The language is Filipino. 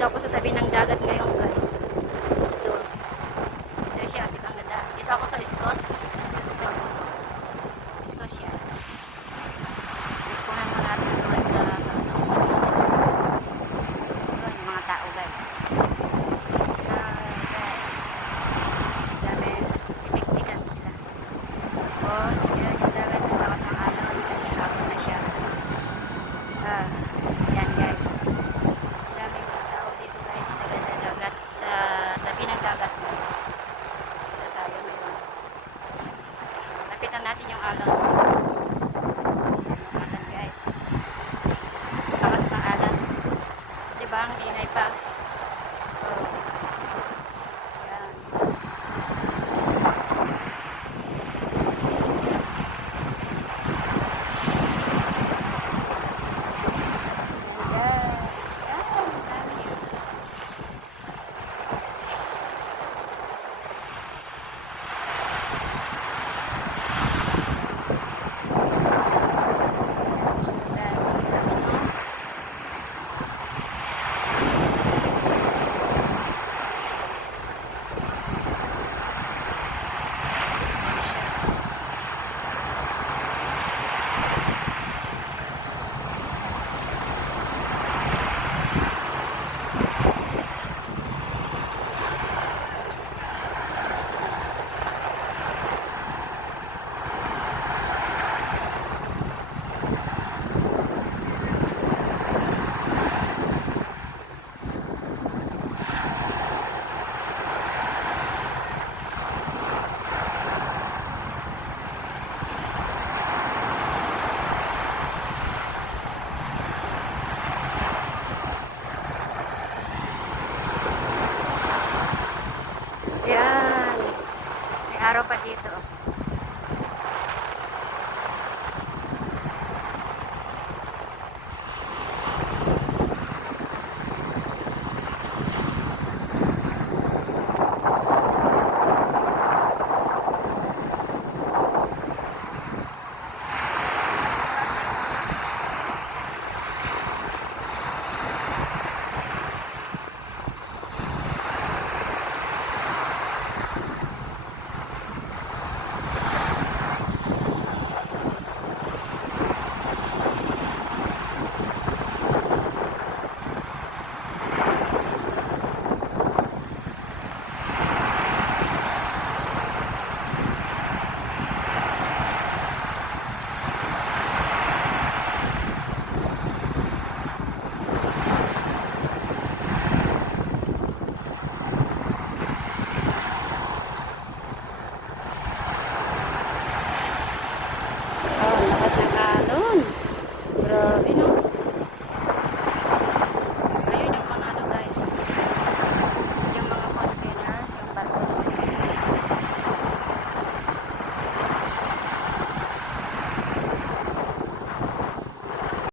Dito ako sa tabi ng dagat ngayon, guys. Doon. Dito siya, dito ako sa Iskos. Iskos ito, Iskos. Iskos siya. Punan mo natin doon sa gilid. Doon, yung mga tao, guys. Doon sila, guys. Dami, titik-tikan sila. Tapos, sila yung dagat, ang lakas ng alon kasi hapon na siya.